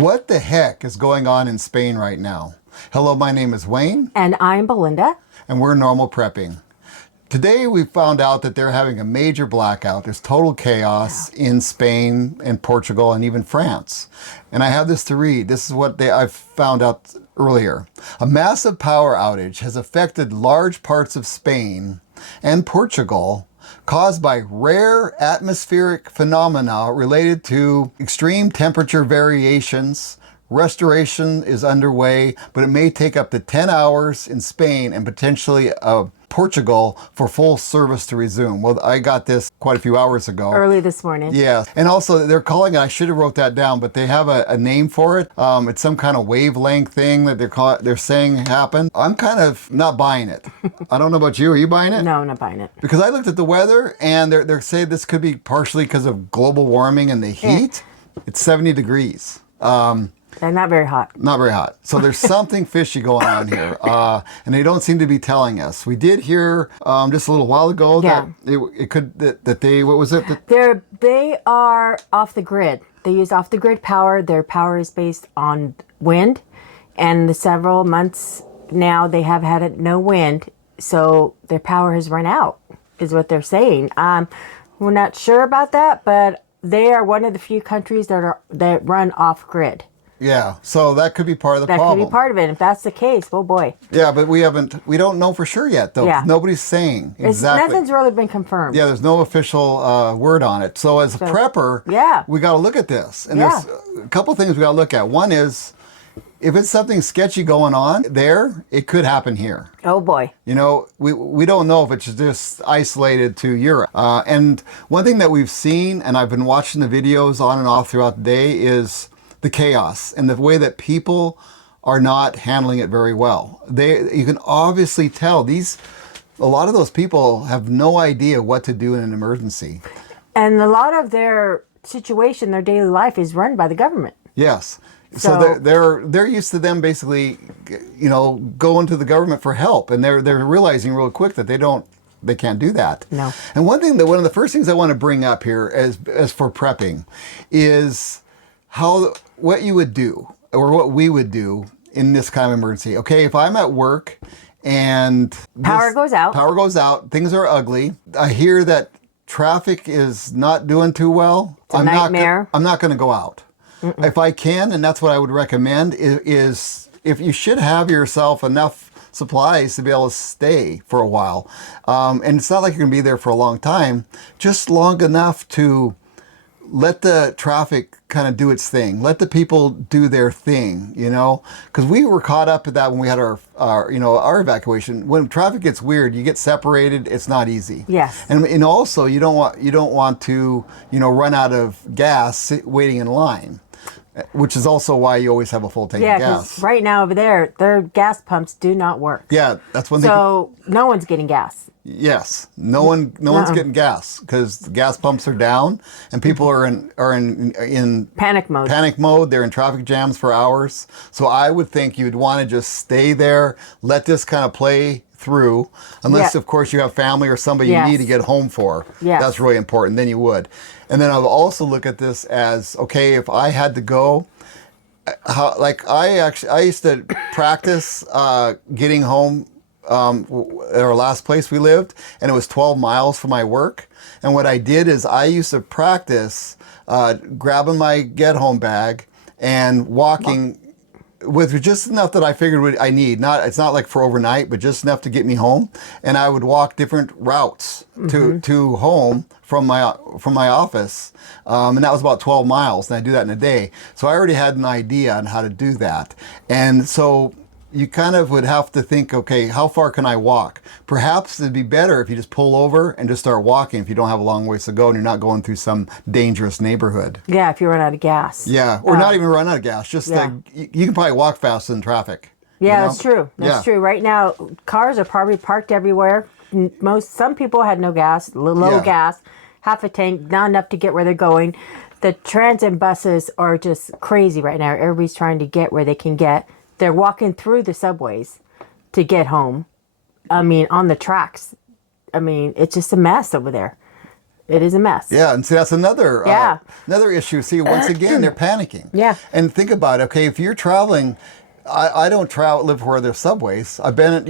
What the heck is going on in Spain right now? Hello, my name is Wayne. And I'm Belinda. And we're Normal Prepping. Today we found out that they're having a major blackout. There's total chaos in Spain and Portugal and even France. And I have this to read. This is what I found out earlier. A massive power outage has affected large parts of Spain and Portugal, caused by rare atmospheric phenomena related to extreme temperature variations. Restoration is underway, but it may take up to 10 hours in Spain and potentially Portugal for full service to resume. Well, I got this quite a few hours ago. Early this morning. Yeah. And also they're calling it, I should have wrote that down, but they have a name for it. It's some kind of wavelength thing that they're saying happened. I'm kind of not buying it. I don't know about you. Are you buying it? No, I'm not buying it. Because I looked at the weather and they're saying this could be partially because of global warming and the heat. It's 70 degrees. And not very hot. Not very hot. So there's something fishy going on here. And they don't seem to be telling us. We did hear just a little while ago that it could, that they, what was it? They are off the grid. They use off the grid power. Their power is based on wind. And the several months now they have had no wind. So their power has run out, is what they're saying. We're not sure about that, but they are one of the few countries that run off grid. Yeah, so that could be part of the problem. That could be part of it. If that's the case, oh boy. Yeah, but we don't know for sure yet, though. Yeah. Nobody's saying exactly. Nothing's really been confirmed. Yeah, there's no official word on it. So as a prepper, we got to look at this. And there's a couple things we got to look at. One is, if it's something sketchy going on there, it could happen here. Oh boy. You know, we don't know if it's just isolated to Europe. And one thing that we've seen, and I've been watching the videos on and off throughout the day, is the chaos and the way that people are not handling it very well. You can obviously tell a lot of those people have no idea what to do in an emergency. And a lot of their situation, their daily life is run by the government. Yes. So they're used to them basically, going to the government for help, and they're realizing real quick that they can't do that. No. And one of the first things I want to bring up here as for prepping is what you would do, or what we would do in this kind of emergency. Okay, if I'm at work and power goes out, things are ugly. I hear that traffic is not doing too well. It's a nightmare. I'm not going to go out. If I can, and that's what I would recommend, is if you should have yourself enough supplies to be able to stay for a while. And it's not like you're going to be there for a long time, just long enough to let the traffic kind of do its thing. Let the people do their thing, because we were caught up at that when we had our evacuation. When traffic gets weird, you get separated. It's not easy. Yes. And also you don't want to, run out of gas waiting in line, which is also why you always have a full tank of gas. Yeah, because right now over there, their gas pumps do not work. Yeah, that's when no one's getting gas. Yes, no one's getting gas because the gas pumps are down and people are in panic mode. Panic mode. They're in traffic jams for hours. So I would think you'd want to just stay there, let this kind of play through, unless of course you have family or somebody you need to get home for. Yes. That's really important. Then you would. And then I would also look at this as, okay, if I had to go, I used to practice getting home at our last place we lived, and it was 12 miles from my work. And what I did is I used to practice grabbing my get home bag and walking with just enough that I figured I need. It's not like for overnight, but just enough to get me home. And I would walk different routes to home from my office, and that was about 12 miles. And I do that in a day, so I already had an idea on how to do that. And so you kind of would have to think, okay, how far can I walk? Perhaps it'd be better if you just pull over and just start walking if you don't have a long ways to go and you're not going through some dangerous neighborhood. Yeah, if you run out of gas. Yeah, or not even run out of gas. Just you can probably walk faster than traffic. Yeah, that's true. That's true. Right now, cars are probably parked everywhere. Some people had no gas, low gas, half a tank, not enough to get where they're going. The transit buses are just crazy right now. Everybody's trying to get where they can get. They're walking through the subways to get home. I mean, on the tracks. I mean, it's just a mess over there. It is a mess. Yeah, and see, that's another another issue. See, once again, they're panicking. Yeah. And think about it. Okay, if you're traveling, I don't live where there's subways. I've been,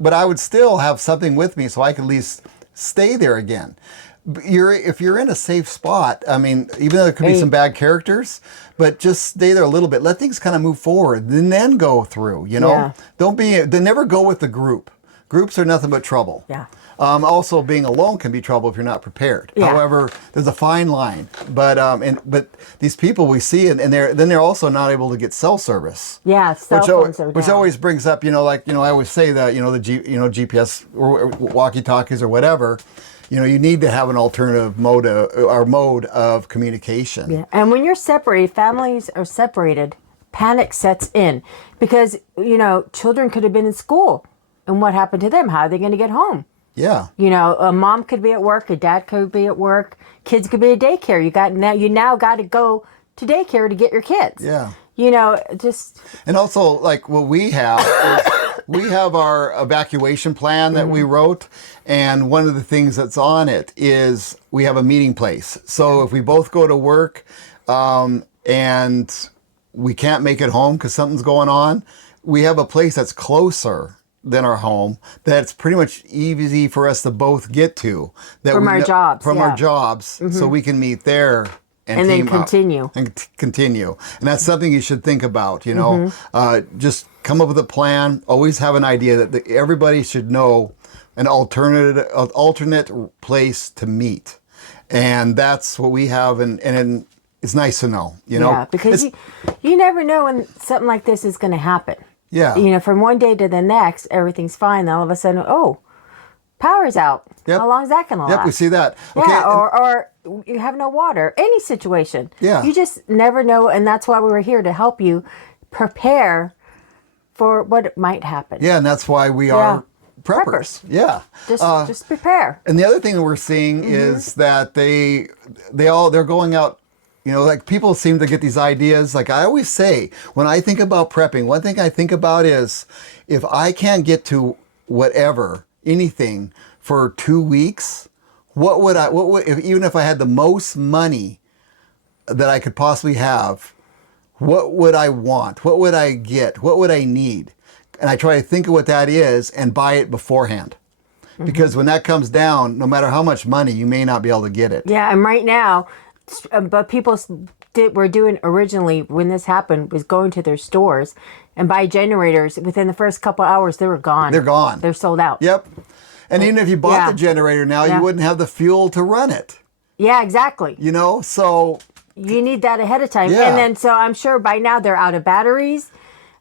but I would still have something with me so I could at least stay there again. If you're in a safe spot, I mean, even though there could be some bad characters, but just stay there a little bit. Let things kind of move forward, and then go through. They never go with the group. Groups are nothing but trouble. Yeah. Also, being alone can be trouble if you're not prepared. Yeah. However, there's a fine line. But these people we see, and they're also not able to get cell service. Yeah, cell phones are which down. always brings up, I always say that GPS or walkie-talkies or whatever. You need to have an alternative mode of communication. Yeah, and when you're separated, families are separated, panic sets in because children could have been in school, and what happened to them? How are they going to get home? Yeah. A mom could be at work, a dad could be at work, kids could be at daycare. You now got to go to daycare to get your kids. Yeah. And also, like what we have is we have our evacuation plan that we wrote, and one of the things that's on it is we have a meeting place. So if we both go to work and we can't make it home because something's going on, we have a place that's closer than our home that's pretty much easy for us to both get to. From our jobs, so we can meet there. And then continue. And that's something you should think about, just come up with a plan. Always have an idea that everybody should know an alternate place to meet. And that's what we have. And it's nice to know, Yeah, because you never know when something like this is going to happen. Yeah. From one day to the next, everything's fine. Then all of a sudden, power's out. Yep. How long is that going to last? Yep, we see that. Okay. Yeah, or you have no water. Any situation. Yeah. You just never know, and that's why we were here to help you prepare for what might happen. Yeah, and that's why we are preppers. Yeah. Just prepare. And the other thing that we're seeing is that they're going out. Like people seem to get these ideas. Like I always say, when I think about prepping, one thing I think about is if I can't get to anything for 2 weeks, even if I had the most money that I could possibly have, what would I want? What would I get? What would I need? And I try to think of what that is and buy it beforehand. Because when that comes down, no matter how much money, you may not be able to get it. Yeah, and right now, but people were doing originally when this happened was going to their stores and buy generators. Within the first couple hours, they were gone. They're gone. They're sold out. Yep. And even if you bought the generator now, you wouldn't have the fuel to run it. Yeah, exactly. So you need that ahead of time. Yeah. And then, so I'm sure by now they're out of batteries.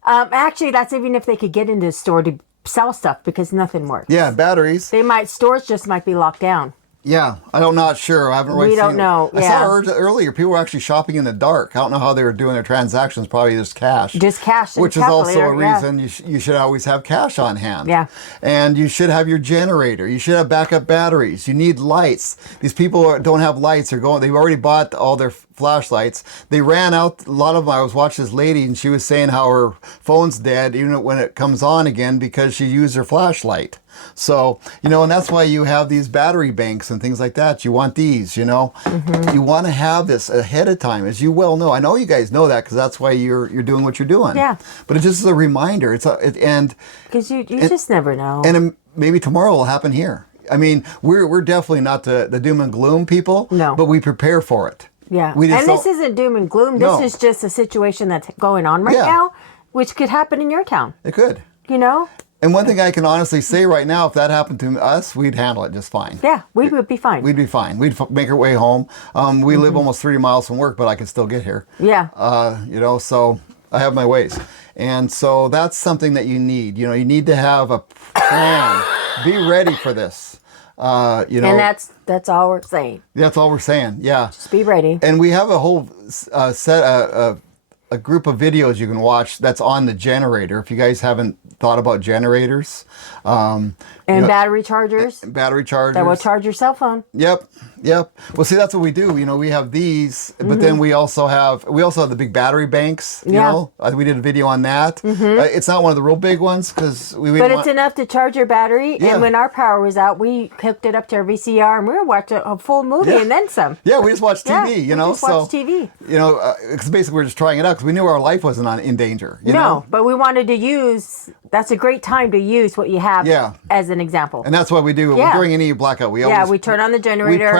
Actually, that's even if they could get into the store to sell stuff because nothing works. Yeah, batteries. Stores just might be locked down. Yeah, I'm not sure. I haven't really We don't know. I saw earlier people were actually shopping in the dark. I don't know how they were doing their transactions. Probably just cash. Just cash. Which is also a reason you should always have cash on hand. Yeah. And you should have your generator. You should have backup batteries. You need lights. These people don't have lights. They've already bought all their flashlights. They ran out. A lot of them. I was watching this lady and she was saying how her phone's dead even when it comes on again because she used her flashlight. So, and that's why you have these battery banks and things like that. You want these, You want to have this ahead of time, as you well know. I know you guys know that because that's why you're doing what you're doing. Yeah. But it's just a reminder. Because you just never know. And maybe tomorrow will happen here. I mean, we're definitely not the doom and gloom people. No. But we prepare for it. Yeah. And this isn't doom and gloom. No. This is just a situation that's going on right now, which could happen in your town. It could. And one thing I can honestly say right now, if that happened to us, we'd handle it just fine. Yeah, we would be fine. We'd be fine. We'd make our way home. We live almost 30 miles from work, but I can still get here. Yeah. So I have my ways. And so that's something that you need. You need to have a plan. Be ready for this. And that's all we're saying. That's all we're saying. Yeah. Just be ready. And we have a whole set a group of videos you can watch that's on the generator. If you guys haven't thought about generators, And battery chargers battery chargers that will charge your cell phone. Yep. Well, see, that's what we do. We have these, but then we also have the big battery banks. You know, we did a video on that. It's not one of the real big ones because but it's enough to charge your battery. Yeah. And when our power was out, we hooked it up to our VCR and we were watching a full movie and then some. Yeah, we just watched TV. We just watched TV. Because basically we're just trying it out because we knew our life wasn't in danger. You know? But we wanted to use. That's a great time to use what you have as an example. And that's what we do during any blackout. We turn on the generator.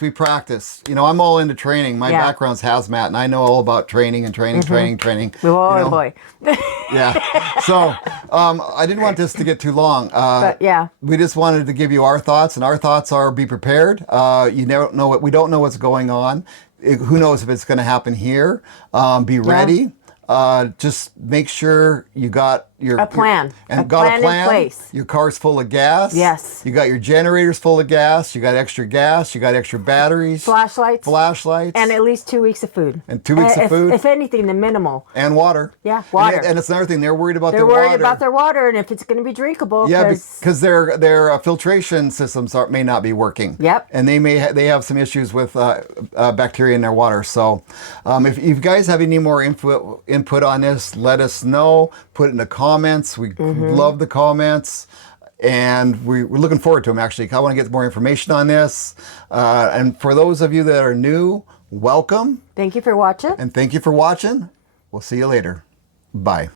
We practice. I'm all into training. My background's hazmat, and I know all about training and training. Oh boy. So I didn't want this to get too long. We just wanted to give you our thoughts, and our thoughts are: be prepared. You never know we don't know what's going on. Who knows if it's going to happen here? Be ready. Just make sure you got a plan. A plan in place. Your car's full of gas. Yes. You got your generators full of gas. You got extra gas. You got extra batteries. Flashlights. And at least 2 weeks of food. And 2 weeks of food. If anything, the minimal. And water. Yeah, water. And it's another thing. They're worried about their water. They're worried about their water and if it's going to be drinkable. Yeah, because their filtration systems may not be working. Yep. And they have some issues with bacteria in their water. So if you guys have any more input on this, let us know. Put it in the comments. We love the comments. And we're looking forward to them, actually. I want to get more information on this. And for those of you that are new, welcome. Thank you for watching. And thank you for watching. We'll see you later. Bye.